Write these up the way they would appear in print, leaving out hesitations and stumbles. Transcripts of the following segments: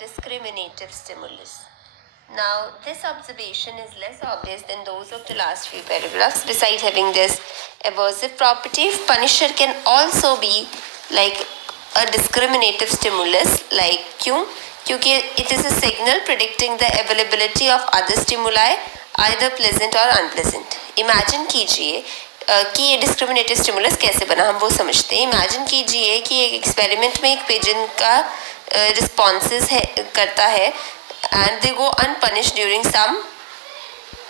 discriminative stimulus. Now, this observation is less obvious than those of the last few paragraphs. Besides having this aversive property, punisher can also be like a discriminative stimulus. Like क्यों? क्योंकि it is a signal predicting the availability of other stimuli, either pleasant or unpleasant. Imagine कीजिए कि ये discriminative stimulus कैसे बना, हम वो समझते हैं. इमेजिन कीजिए कि एक एक्सपेरिमेंट में एक पिजन का रिस्पॉन्सेस करता है and they go unpunished during some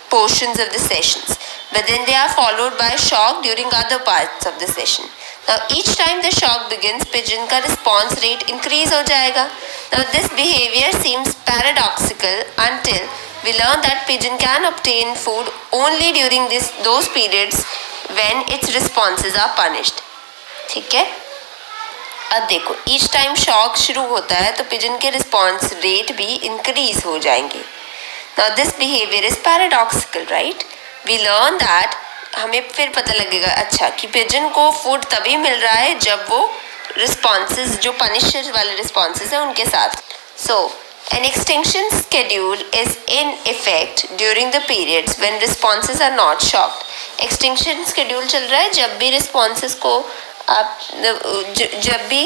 portions of the sessions, but then they are followed by shock during other parts of the session. Now each time the shock begins, pigeon का response rate increase हो जाएगा. Now this behavior seems paradoxical until we learn that pigeon can obtain food only during those periods when its responses are punished. ठीक है. अब देखो, each time shock शुरू होता है तो पिजन के रिस्पॉन्स रेट भी इंक्रीज हो जाएंगे. Now this behaviour is paradoxical, right? We learn that, हमें फिर पता लगेगा अच्छा कि पिजन को फूड तभी मिल रहा है जब वो रिस्पॉन्सेज जो पनिशर वाले रिस्पॉन्सेज हैं उनके साथ. सो an extinction schedule is in effect during the periods when responses are not shocked. Extinction schedule चल रहा है जब भी रिस्पॉन्सेज को आप जब भी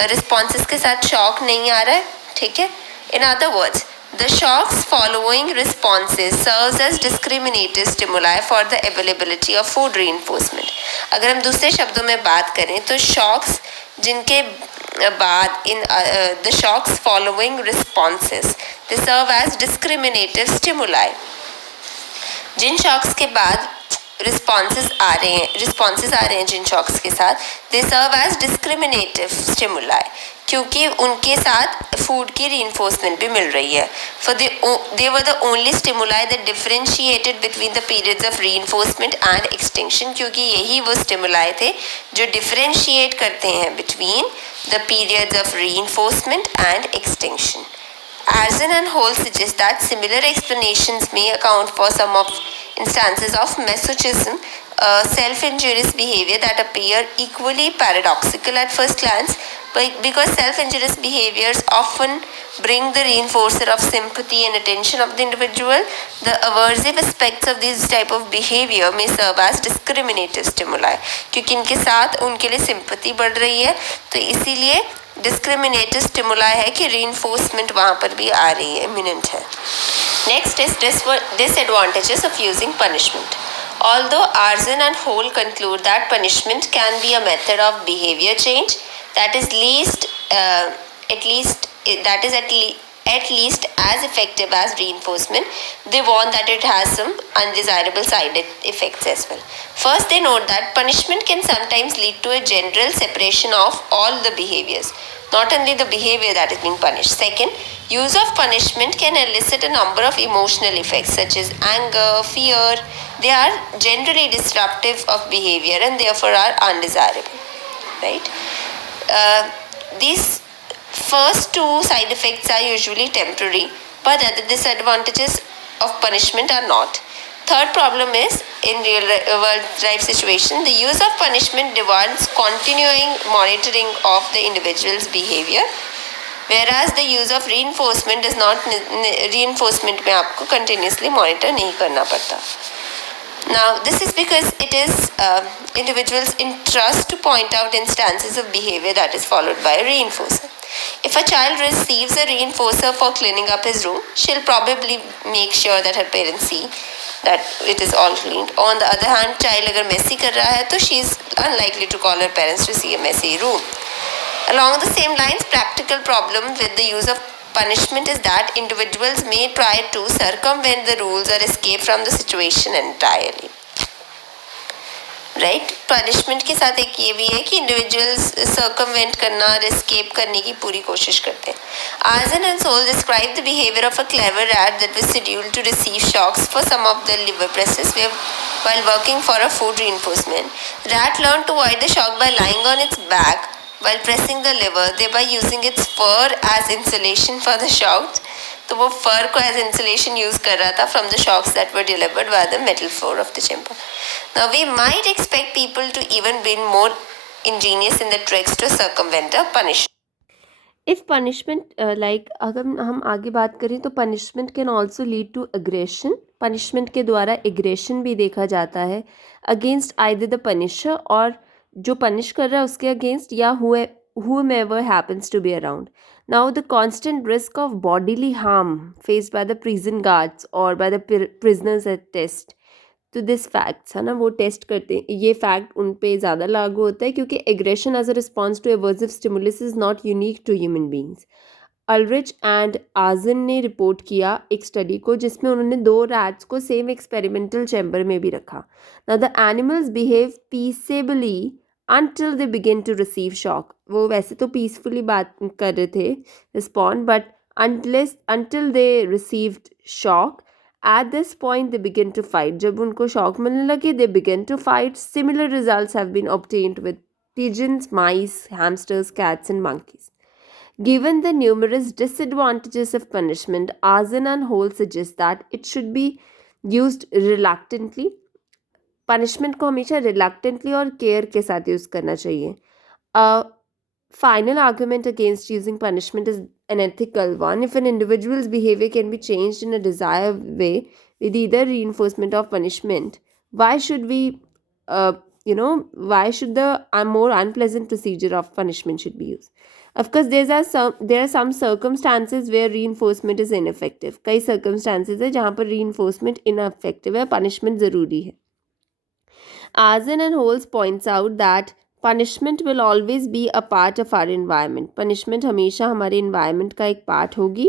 रिस्पॉन्सेस के साथ शॉक नहीं आ रहा है. ठीक है. In other words, the shocks following responses serves as discriminative stimuli for the availability of food reinforcement. अगर हम दूसरे शब्दों में बात करें तो शॉक्स जिनके बाद in the shocks following responses they serve as discriminative stimuli. जिन शॉक्स के बाद रिस्पॉन्सेस आ रहे हैं जिन शॉक्स के साथ, दे सर्व एज डिस्क्रिमिनेटिव स्टिमुलाई, क्योंकि उनके साथ फूड की रीइंफोर्समेंट भी मिल रही है. For they were the only stimuli that differentiated between the periods of reinforcement and extinction. क्योंकि यही वो स्टिमुलाई थे जो डिफरेंशिएट करते हैं between the periods of reinforcement and extinction. Arzon and Hall suggest that similar explanations may account for some of instances of masochism, self-injurious behavior that appear equally paradoxical at first glance, but because self-injurious behaviors often bring the reinforcer of sympathy and attention of the individual, the aversive aspects of this type of behavior may serve as discriminative stimuli. क्योंकि इनके साथ उनके लिए sympathy बढ़ रही है, तो इसीलिए डिस्क्रिमिनेटिव स्टिमुलाई है कि रीइंफोर्समेंट वहाँ पर भी आ रही है, इमिनेंट है. Next is disadvantages of using punishment. Although Arzon and Hall conclude that punishment can be a method of behavior change that is at least as effective as reinforcement, they warn that it has some undesirable side effects as well. First, they note that punishment can sometimes lead to a general separation of all the behaviors, not only the behavior that is being punished. Second, use of punishment can elicit a number of emotional effects such as anger, fear. They are generally disruptive of behavior and therefore are undesirable, right? These first two side effects are usually temporary, but other disadvantages of punishment are not. Third problem is, in real world life situation, the use of punishment demands continuing monitoring of the individual's behavior, whereas the use of reinforcement does not, reinforcement में आपको continuously monitor नहीं करना पड़ता. Now, this is because it is individuals' interest to point out instances of behavior that is followed by a reinforcer. If a child receives a reinforcer for cleaning up his room, she'll probably make sure that her parents see that it is all cleaned. On the other hand, child अगर messy कर रहा है तो she is unlikely to call her parents to see a messy room. Along the same lines, practical problem with the use of punishment is that individuals may try to circumvent the rules or escape from the situation entirely. Right. Punishment के साथ एक ये भी है कि individuals circumvent करना और escape करने की पूरी कोशिश करते हैं. Arzon and Hall describe the behavior of a clever rat that was scheduled to receive shocks for some of the liver presses while working for a food reinforcement. Rat learned to avoid the shock by lying on its back while pressing the lever, thereby using its fur as insulation for the shock. तो वो फर को as insulation use कर रहा था from the shocks that were delivered by the metal floor of the chamber. Now we might expect people to even be more ingenious in the tricks to circumvent a punishment. If punishment like अगर हम आगे बात करें तो punishment can also lead to aggression. Punishment के द्वारा aggression भी देखा जाता है अगेंस्ट आइदर द पनिशर, और जो पनिश कर रहा है उसके अगेंस्ट, या whomever happens to be around. Now the constant risk of bodily harm faced by the prison guards or by the prisoners at test तो दिस फैक्ट्स है ना, वो टेस्ट करते हैं, ये फैक्ट उन पे ज़्यादा लागू होता है क्योंकि aggression as a response to aversive stimulus is not unique to human beings. Ulrich and Azrin ने रिपोर्ट किया एक स्टडी को जिसमें उन्होंने 2 रैट्स को सेम एक्सपेरिमेंटल चैम्बर में भी रखा। Now the animals behave peaceably until they begin to receive shock। वो वैसे तो पीसफुली बात कर रहे थे, respond, but until they received shock, at this point they begin to fight। जब उनको शॉक मिलने लगे they begin to fight। Similar results have been obtained with pigeons, mice, hamsters, cats and monkeys। Given the numerous disadvantages of punishment, Azan and Hole suggest that it should be used reluctantly। Punishment को हमेशा reluctantly और care के साथ use करना चाहिए। Final argument against using punishment is an ethical one। If an individual's behavior can be changed in a desired way with either reinforcement or punishment, why should we, why should the more unpleasant procedure of punishment should be used? Of course, there are some circumstances where reinforcement is ineffective। कई circumstances है जहाँ पर reinforcement ineffective है, punishment ज़रूरी है। Azen and Holes points out that punishment will always be a part of our environment। punishment हमेशा हमारे environment का एक part होगी।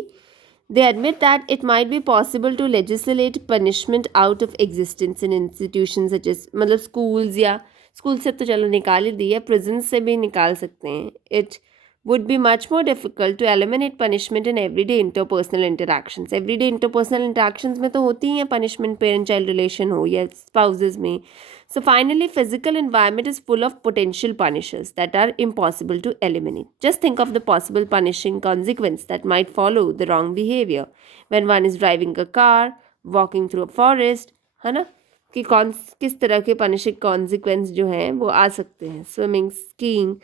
They admit that it might be possible to legislate punishment out of existence in institutions such as मतलब schools, या schools से तो चलो निकाल ही दिया, prisons से भी निकाल सकते हैं। It would be much more difficult to eliminate punishment in everyday interpersonal interactions। everyday interpersonal interactions में तो होती ही हैं punishment, parent child relation हो या spouses में। So finally, physical environment is full of potential punishers that are impossible to eliminate। Just think of the possible punishing consequence that might follow the wrong behavior when one is driving a car, walking through a forest, है ना, कि किस तरह के punishing consequence जो हैं वो आ सकते हैं। Swimming, skiing।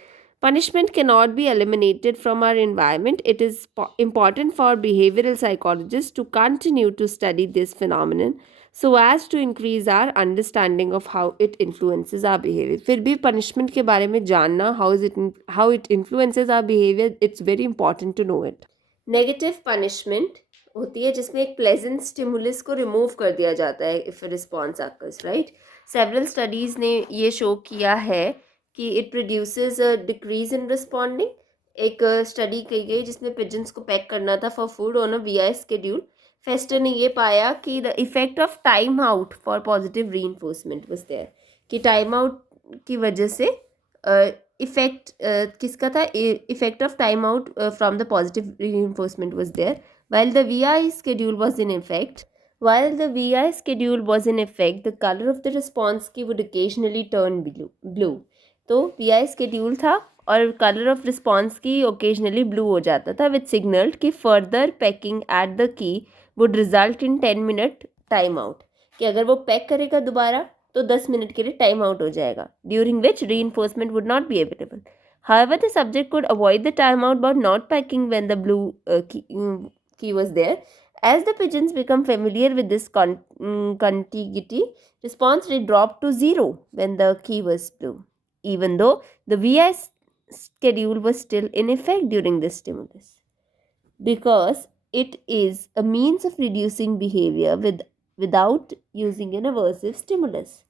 Punishment cannot be eliminated from our environment। It is important for behavioral psychologists to continue to study this phenomenon so as to increase our understanding of how it influences our behavior। फिर भी punishment के बारे में जानना, how it influences our behavior, it's very important to know it। Negative punishment होती है जिसमें एक pleasant stimulus को remove कर दिया जाता है if a response occurs, right? Several studies ने ये show किया है कि it produces a decrease in responding। एक स्टडी की गई जिसमें पिजन्स को पैक करना था for food on a VI schedule. Ferster ने ये पाया कि the effect of time out for positive reinforcement was there, कि टाइम आउट की वजह से इफेक्ट किसका था, effect of time out from the positive reinforcement was there while the VI schedule was in effect। While the VI schedule was in effect, the color of the response key would occasionally turn blue। तो VI schedule था और colour of response की occasionally blue हो जाता था with signal कि further packing at the key would result in 10 minute time out, कि अगर वो पैक करेगा दोबारा तो 10 मिनट के लिए टाइम आउट हो जाएगा, ड्यूरिंग विच री would not be available. However, the subject could avoid the timeout by not packing when the blue key was there। As the pigeons become familiar with this contiguity, response rate dropped to 0 when the key was blue, even though the VI schedule was still in effect during this stimulus, because it is a means of reducing behavior without using an aversive stimulus।